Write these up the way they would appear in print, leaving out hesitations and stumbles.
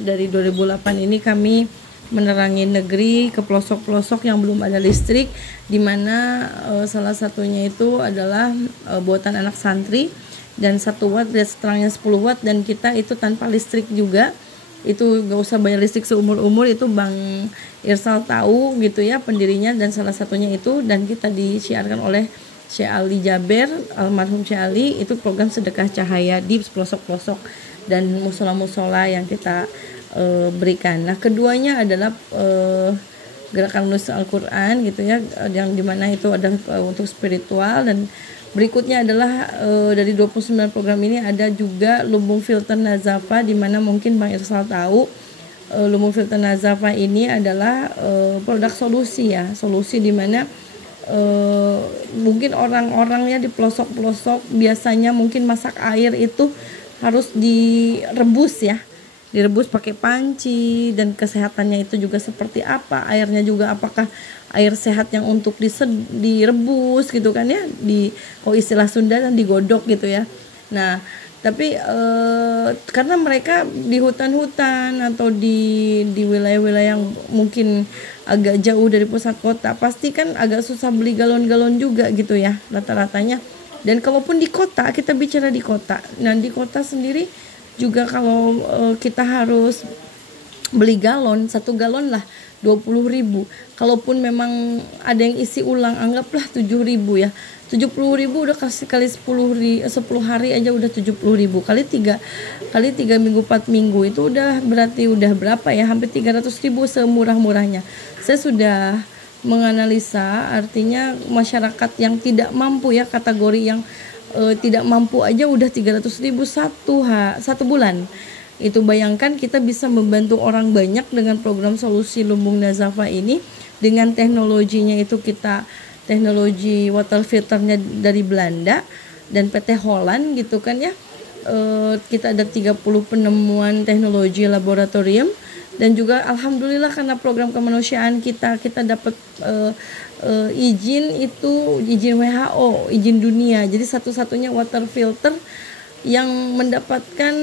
Dari 2008 ini kami menerangi negeri ke pelosok-pelosok yang belum ada listrik, di mana salah satunya itu adalah buatan anak santri, dan 1 watt dan seterangnya 10 watt, dan kita itu tanpa listrik juga. Itu gak usah bayar listrik seumur-umur. Itu Bang Irsal tahu gitu ya, pendirinya, dan salah satunya itu. Dan kita disiarkan oleh Syekh Ali Jaber, almarhum Syekh Ali. Itu program sedekah cahaya di pelosok-pelosok dan musola-musola yang kita berikan. Nah, keduanya adalah gerakan menulis Al-Quran gitu ya, yang dimana itu adalah untuk spiritual. Dan berikutnya adalah dari 29 program ini ada juga Lumbung Filter Nazafa, di mana mungkin Bang Irsal tahu Lumbung Filter Nazafa ini adalah produk solusi ya, solusi di mana mungkin orang-orangnya di pelosok-pelosok biasanya mungkin masak air itu harus direbus ya, direbus pakai panci, dan kesehatannya itu juga seperti apa, airnya juga apakah air sehat yang untuk direbus gitu kan ya, kalau istilah Sunda kan digodok gitu ya. Nah, tapi karena mereka di hutan-hutan atau di wilayah-wilayah yang mungkin agak jauh dari pusat kota, pasti kan agak susah beli galon-galon juga gitu ya rata-ratanya. Dan kalaupun di kota, kita bicara di kota, nah di kota sendiri juga kalau kita harus beli galon, 1 galon lah 20.000. Kalaupun memang ada yang isi ulang, anggaplah 7.000 ya, 70.000 udah kasih kali 10 hari aja udah 70.000, kali 3 minggu 4 minggu itu udah berarti udah berapa ya, hampir 300.000 semurah-murahnya. Saya sudah menganalisa, artinya masyarakat yang tidak mampu ya, kategori yang tidak mampu aja udah 300.000 satu bulan. Itu bayangkan kita bisa membantu orang banyak dengan program solusi Lumbung Nazafa ini. Dengan teknologinya itu kita teknologi water filternya dari Belanda dan PT Holland gitu kan ya. Kita ada 30 penemuan teknologi laboratorium, dan juga alhamdulillah karena program kemanusiaan kita dapat izin WHO, izin dunia. Jadi satu-satunya water filter yang mendapatkan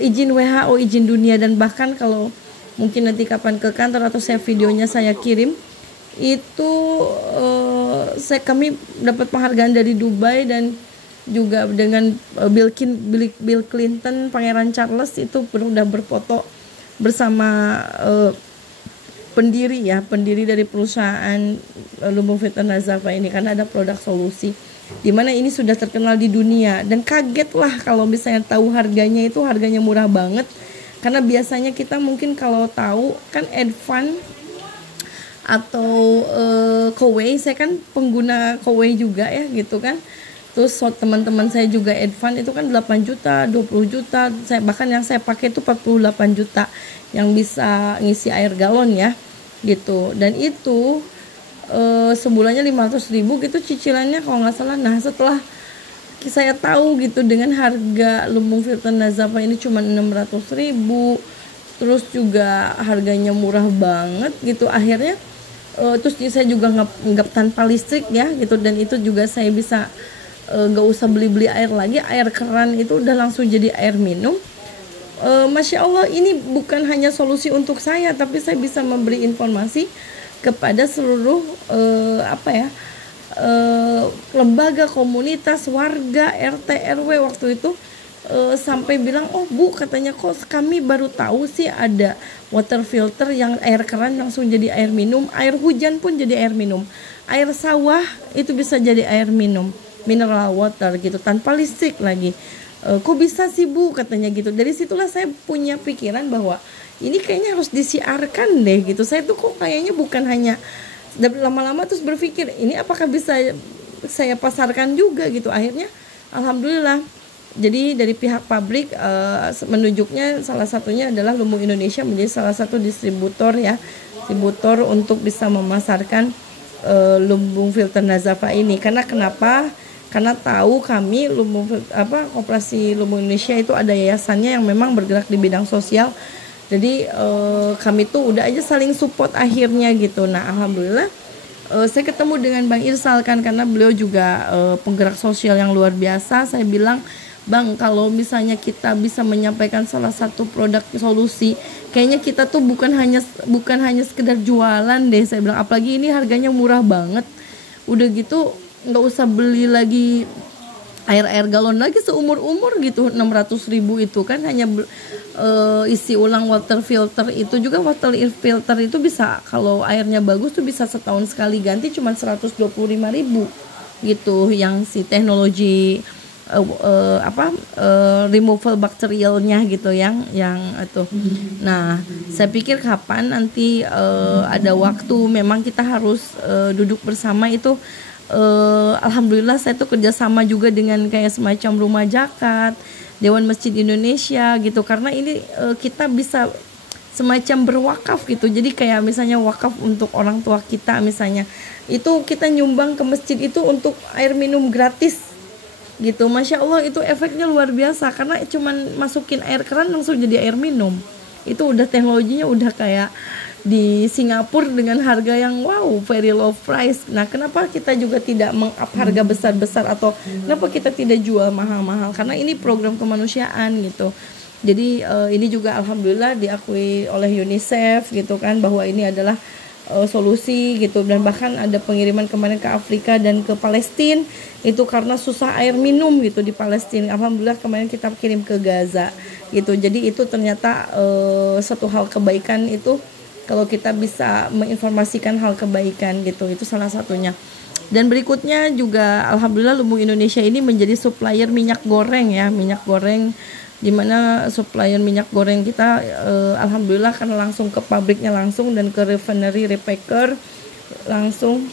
izin WHO, izin dunia. Dan bahkan kalau mungkin nanti kapan ke kantor atau saya videonya saya kirim, itu kami dapat penghargaan dari Dubai, dan juga dengan Bill Clinton, Pangeran Charles itu udah berfoto bersama pendiri dari perusahaan Lumbung Filter Nazafa ini, karena ada produk solusi di mana ini sudah terkenal di dunia. Dan kaget lah kalau misalnya tahu harganya murah banget, karena biasanya kita mungkin kalau tahu kan Advan atau Kowei, saya kan pengguna Kowei juga ya gitu kan. Terus teman-teman saya juga Advan itu kan 8 juta, 20 juta, bahkan yang saya pakai itu 48 juta yang bisa ngisi air galon ya gitu. Dan itu sebulannya 500.000 gitu cicilannya kalau nggak salah. Nah, setelah saya tahu gitu dengan harga Lumbung Filter Nazafa ini cuma 600.000, terus juga harganya murah banget gitu, akhirnya terus saya juga nggak tanpa listrik ya gitu. Dan itu juga saya bisa nggak usah beli air lagi, air keran itu udah langsung jadi air minum. Masya Allah, ini bukan hanya solusi untuk saya, tapi saya bisa memberi informasi kepada seluruh lembaga, komunitas, warga, RT, RW waktu itu. Sampai bilang, oh Bu, katanya kok kami baru tahu sih ada water filter yang air keran langsung jadi air minum, air hujan pun jadi air minum, air sawah itu bisa jadi air minum, mineral water gitu, tanpa listrik lagi. Kok bisa sih Bu, katanya gitu. Dari situlah saya punya pikiran bahwa ini kayaknya harus disiarkan deh gitu. Saya tuh kok kayaknya bukan hanya, lama-lama terus berpikir ini apakah bisa saya pasarkan juga gitu. Akhirnya alhamdulillah, jadi dari pihak pabrik menunjuknya salah satunya adalah Lumbung Indonesia menjadi salah satu distributor untuk bisa memasarkan Lumbung Filter Nazafa ini. Karena kenapa? Karena tahu kami Koperasi Lumbung Indonesia itu ada yayasannya yang memang bergerak di bidang sosial. Jadi kami tuh udah aja saling support akhirnya gitu. Nah, alhamdulillah saya ketemu dengan Bang Irsal kan, karena beliau juga penggerak sosial yang luar biasa. Saya bilang, Bang, kalau misalnya kita bisa menyampaikan salah satu produk solusi, kayaknya kita tuh bukan hanya sekedar jualan deh, saya bilang. Apalagi ini harganya murah banget. Udah gitu nggak usah beli lagi air galon lagi seumur-umur gitu. 600.000 itu kan hanya isi ulang water filter. Itu juga water filter itu bisa, kalau airnya bagus tuh bisa setahun sekali ganti, cuma 125.000 gitu, yang si teknologi removal bakterialnya gitu, yang itu. Nah, saya pikir kapan nanti ada waktu memang kita harus duduk bersama itu. Alhamdulillah saya tuh kerjasama juga dengan kayak semacam rumah zakat, Dewan Masjid Indonesia gitu, karena ini kita bisa semacam berwakaf gitu. Jadi kayak misalnya wakaf untuk orang tua kita, misalnya itu kita nyumbang ke masjid itu untuk air minum gratis gitu. Masya Allah, itu efeknya luar biasa, karena cuman masukin air keran langsung jadi air minum. Itu udah teknologinya udah kayak di Singapura dengan harga yang wow, very low price. Nah, kenapa kita juga tidak meng-up harga besar-besar, atau kenapa kita tidak jual mahal-mahal? Karena ini program kemanusiaan gitu. Jadi ini juga alhamdulillah diakui oleh UNICEF gitu kan, bahwa ini adalah solusi gitu. Dan bahkan ada pengiriman kemarin ke Afrika dan ke Palestina itu karena susah air minum gitu di Palestina. Alhamdulillah kemarin kita kirim ke Gaza gitu. Jadi itu ternyata satu hal kebaikan itu, kalau kita bisa menginformasikan hal kebaikan gitu, itu salah satunya. Dan berikutnya juga alhamdulillah Lumbung Indonesia ini menjadi supplier minyak goreng ya, minyak goreng, dimana supplier minyak goreng kita alhamdulillah karena langsung ke pabriknya langsung dan ke refinery repacker langsung